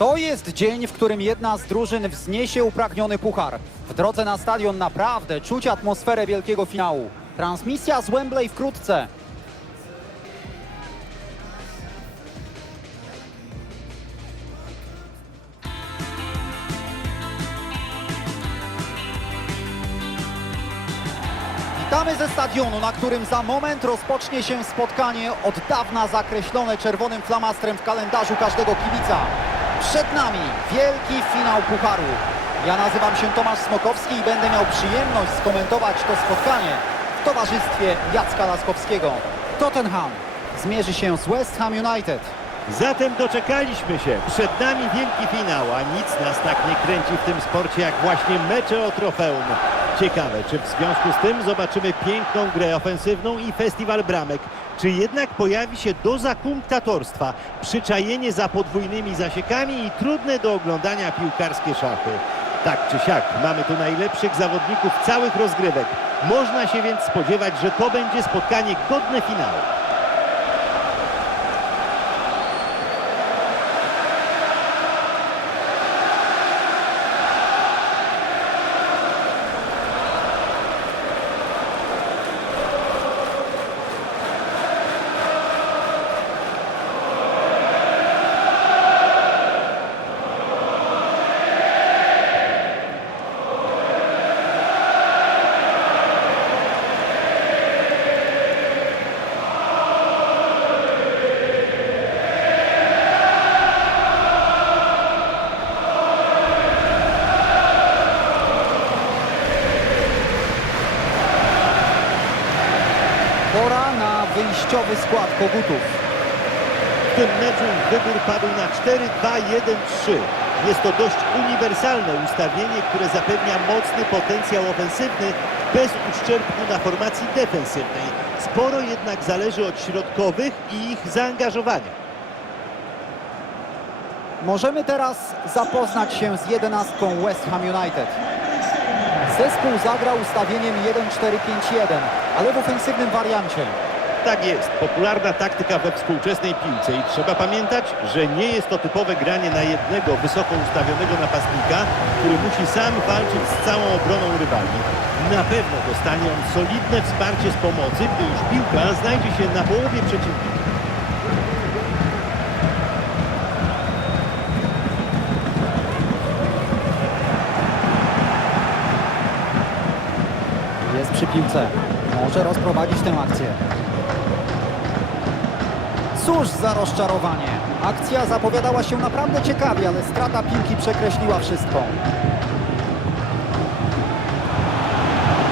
To jest dzień, w którym jedna z drużyn wzniesie upragniony puchar. W drodze na stadion naprawdę czuć atmosferę wielkiego finału. Transmisja z Wembley wkrótce. Witamy ze stadionu, na którym za moment rozpocznie się spotkanie od dawna zakreślone czerwonym flamastrem w kalendarzu każdego kibica. Przed nami wielki finał Pucharu. Ja nazywam się Tomasz Smokowski i będę miał przyjemność skomentować to spotkanie w towarzystwie Jacka Laskowskiego. Tottenham zmierzy się z West Ham United. Zatem doczekaliśmy się. Przed nami wielki finał, a nic nas tak nie kręci w tym sporcie jak właśnie mecze o trofeum. Ciekawe, czy w związku z tym zobaczymy piękną grę ofensywną i festiwal bramek, czy jednak pojawi się doza kunktatorstwa, przyczajenie za podwójnymi zasiekami i trudne do oglądania piłkarskie szachy. Tak czy siak, mamy tu najlepszych zawodników całych rozgrywek. Można się więc spodziewać, że to będzie spotkanie godne finału. Wyjściowy skład kogutów. W tym meczu wybór padł na 4-2-1-3. Jest to dość uniwersalne ustawienie, które zapewnia mocny potencjał ofensywny bez uszczerbku na formacji defensywnej. Sporo jednak zależy od środkowych i ich zaangażowania. Możemy teraz zapoznać się z jedenastką West Ham United. Zespół zagrał ustawieniem 1-4-5-1, ale w ofensywnym wariancie. Tak jest, popularna taktyka we współczesnej piłce i trzeba pamiętać, że nie jest to typowe granie na jednego wysoko ustawionego napastnika, który musi sam walczyć z całą obroną rywali. Na pewno dostanie on solidne wsparcie z pomocy, gdy już piłka znajdzie się na połowie przeciwnika. Jest przy piłce. Może rozprowadzić tę akcję. Cóż za rozczarowanie. Akcja zapowiadała się naprawdę ciekawie, ale strata piłki przekreśliła wszystko.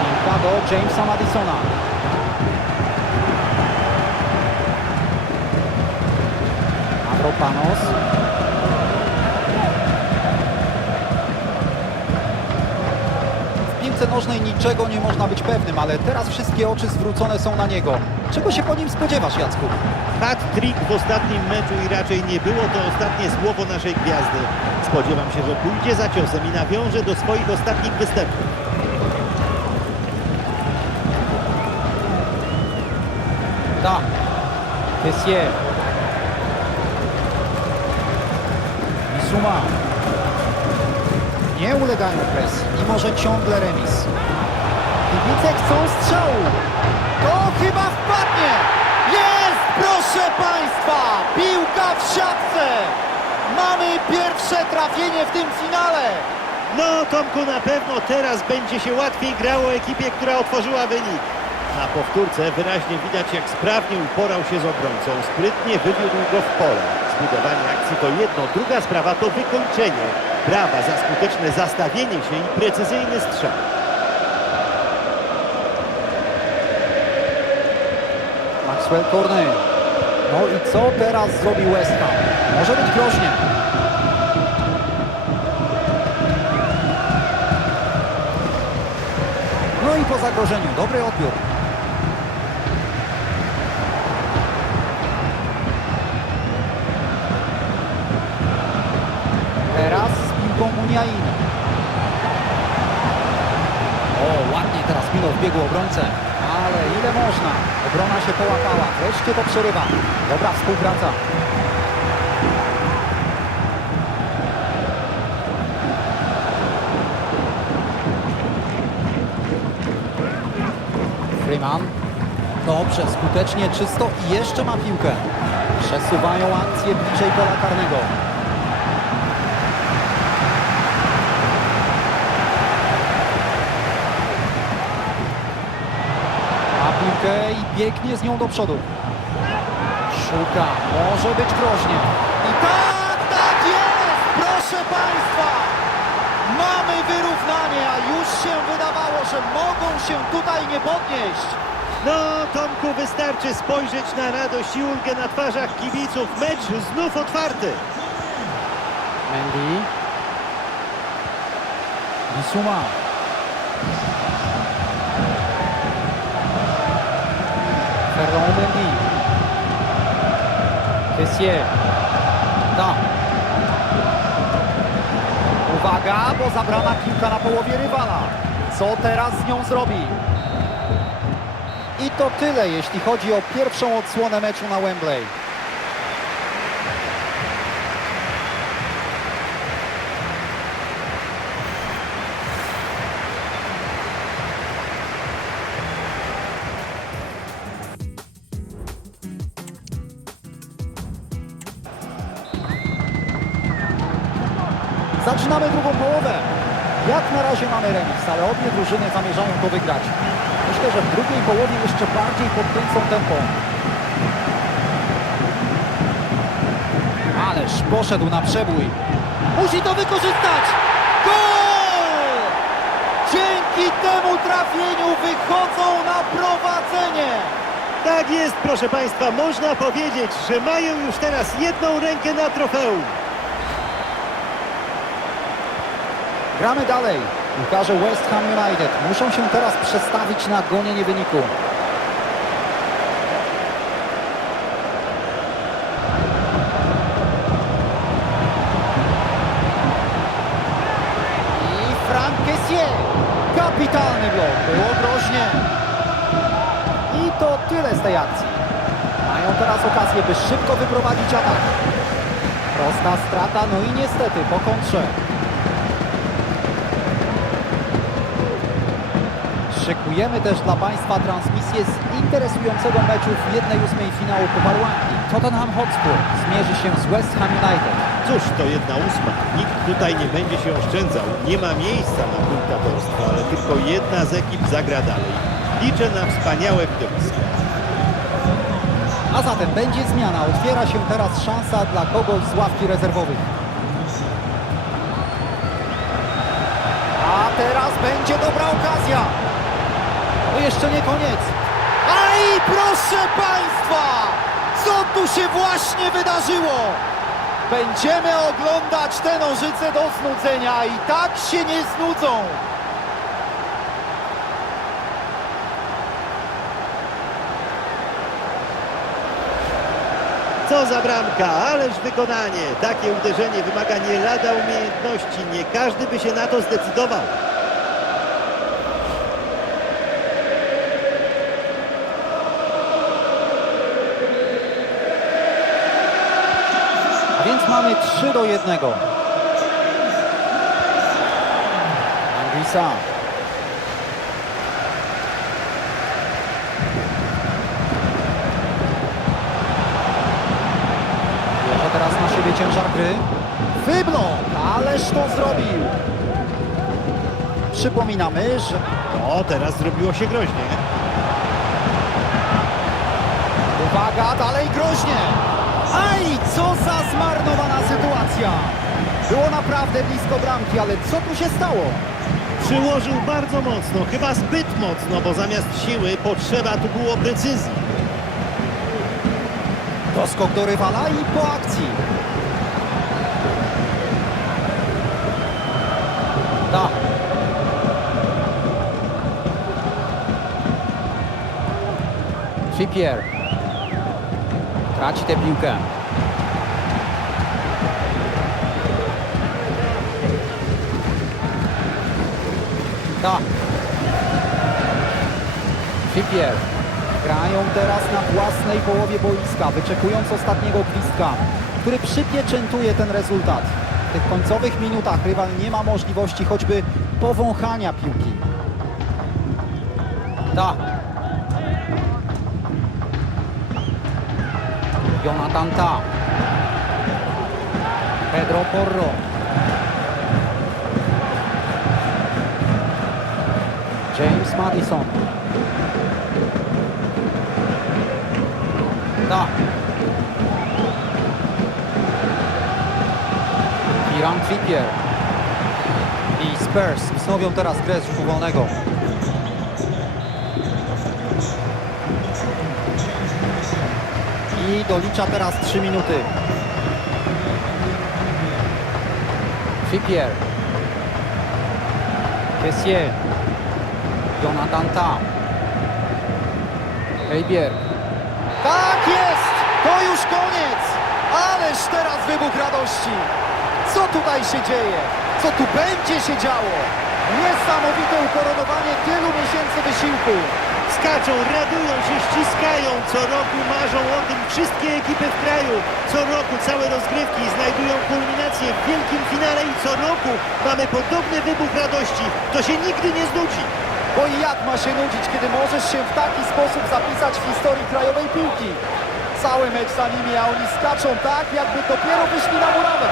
Piłka do Jamesa Madisona. Avropanos. Piłce nożnej niczego nie można być pewnym, ale teraz wszystkie oczy zwrócone są na niego. Czego się po nim spodziewasz, Jacku? Hat-trick w ostatnim meczu i raczej nie było to ostatnie słowo naszej gwiazdy. Spodziewam się, że pójdzie za ciosem i nawiąże do swoich ostatnich występów. Da. Tessier. Misuma. Nie ulegają presji, mimo że ciągle remis. Kibice chcą strzału. To chyba wpadnie. Jest, proszę Państwa. Piłka w siatce. Mamy pierwsze trafienie w tym finale. No, Tomku, na pewno teraz będzie się łatwiej grało ekipie, która otworzyła wynik. Na powtórce wyraźnie widać, jak sprawnie uporał się z obrońcą. Sprytnie wywiódł go w pole. Zbudowanie akcji to jedno, druga sprawa to wykończenie. Brawa za skuteczne zastawienie się i precyzyjny strzał. Maxwell Corny. No i co teraz zrobi West Ham? Może być groźnie. No i po zagrożeniu, dobry odbiór. oczywiście to przerywa. Dobra współpraca. Freeman. Dobrze, skutecznie, czysto i jeszcze ma piłkę. Przesuwają akcję bliżej pola karnego. i biegnie z nią do przodu. Szuka, może być groźnie. I tak, tak jest! Proszę Państwa! Mamy wyrównanie, a już się wydawało, że mogą się tutaj nie podnieść. No, Tomku, wystarczy spojrzeć na radość i ulgę na twarzach kibiców. Mecz znów otwarty. Mendy. Bisuma. Ferland Mendy. Kessier. Da. Uwaga, bo zabrana piłka na połowie rywala. Co teraz z nią zrobi? I to tyle, jeśli chodzi o pierwszą odsłonę meczu na Wembley. Mamy remis, ale obie drużyny zamierzają to wygrać. Myślę, że w drugiej połowie jeszcze bardziej podkręcą tempo. Ależ poszedł na przebój. Musi to wykorzystać! Gol! Dzięki temu trafieniu wychodzą na prowadzenie. Tak jest, proszę Państwa, można powiedzieć, że mają już teraz jedną rękę na trofeum. Gramy dalej. Piłkarze West Ham United muszą się teraz przestawić na gonienie wyniku. I Frank. Kapitalny blok. Było groźnie. I to tyle z tej akcji. Mają teraz okazję, by szybko wyprowadzić atak. Prosta strata, no i niestety po kontrze. Szykujemy też dla Państwa transmisję z interesującego meczu w 1-8 finału Pucharu Anglii. Tottenham Hotspur zmierzy się z West Ham United. Cóż, to jedna ósma. Nikt tutaj nie będzie się oszczędzał. Nie ma miejsca na punktatorstwo, ale tylko jedna z ekip zagra dalej. Liczę na wspaniałe widowisko. A zatem będzie zmiana. Otwiera się teraz szansa dla kogoś z ławki rezerwowych. A teraz będzie dobra okazja. To jeszcze nie koniec. A i proszę Państwa! Co tu się właśnie wydarzyło? Będziemy oglądać te nożyce do znudzenia i tak się nie znudzą. Co za bramka, ależ wykonanie. Takie uderzenie wymaga nie lada umiejętności. Nie każdy by się na to zdecydował. Mamy 3 do 1. Anglisa. Bierze teraz na siebie ciężar gry. Wyblok, ależ to zrobił. Przypominamy, że O, teraz zrobiło się groźnie. Uwaga, dalej groźnie! Aj, co za zmarnowana sytuacja! Było naprawdę blisko bramki, ale co tu się stało? Przyłożył bardzo mocno, chyba zbyt mocno, bo zamiast siły potrzeba tu było precyzji. Doskok do rywala i po akcji. Da. Trippier. Traci tę piłkę. Da. Trippier. Grają teraz na własnej połowie boiska, wyczekując ostatniego gwizdka, który przypieczętuje ten rezultat. W tych końcowych minutach rywal nie ma możliwości choćby powąchania piłki. Da. Jonathan Ta. Pedro Porro. James Madison. Ta. Kieran Trippier. I Spurs wznowią teraz grę z wolnego. I dolicza teraz 3 minuty. Trippier. Kessier. Jonathan Ta. Hejbier. Tak jest! To już koniec! Ależ teraz wybuch radości! Co tutaj się dzieje? Co tu będzie się działo? Niesamowite ukoronowanie tylu miesięcy wysiłku. Skaczą, radują się, ściskają. Co roku marzą o tym wszystkie ekipy w kraju. Co roku całe rozgrywki znajdują kulminację w wielkim finale i co roku mamy podobny wybuch radości. To się nigdy nie znudzi. Bo i jak ma się nudzić, kiedy możesz się w taki sposób zapisać w historii krajowej piłki? Cały mecz za nimi, a oni skaczą tak, jakby dopiero wyszli na murawę.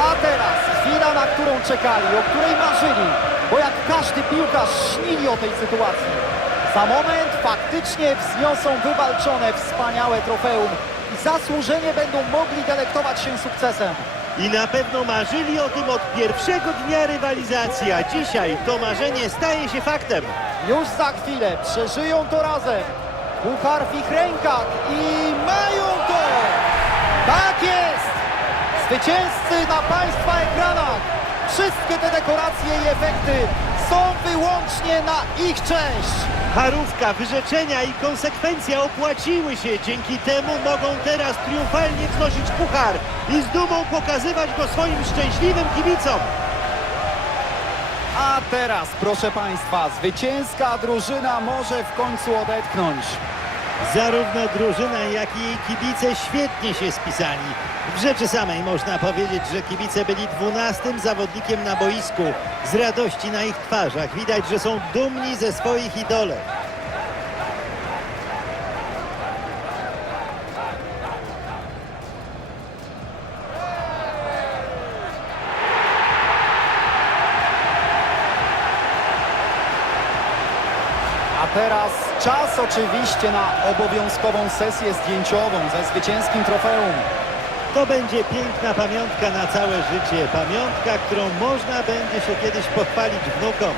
A teraz chwila, na którą czekali, o której marzyli, bo jak każdy piłkarz śnili o tej sytuacji. Za moment faktycznie wzniosą wywalczone wspaniałe trofeum i zasłużenie będą mogli delektować się sukcesem. I na pewno marzyli o tym od pierwszego dnia rywalizacji, a dzisiaj to marzenie staje się faktem. Już za chwilę przeżyją to razem. Puchar w ich rękach i mają to! Tak jest! Zwycięzcy na Państwa ekranach! Wszystkie te dekoracje i efekty są wyłącznie na ich część! Harówka, wyrzeczenia i konsekwencja opłaciły się. Dzięki temu mogą teraz triumfalnie wznosić puchar i z dumą pokazywać go swoim szczęśliwym kibicom. A teraz, proszę Państwa, zwycięska drużyna może w końcu odetchnąć. Zarówno drużyna, jak i kibice świetnie się spisali. W rzeczy samej można powiedzieć, że kibice byli dwunastym zawodnikiem na boisku. Z radości na ich twarzach widać, że są dumni ze swoich idole. Teraz czas oczywiście na obowiązkową sesję zdjęciową ze zwycięskim trofeum. To będzie piękna pamiątka na całe życie. Pamiątka, którą można będzie się kiedyś pochwalić wnukom.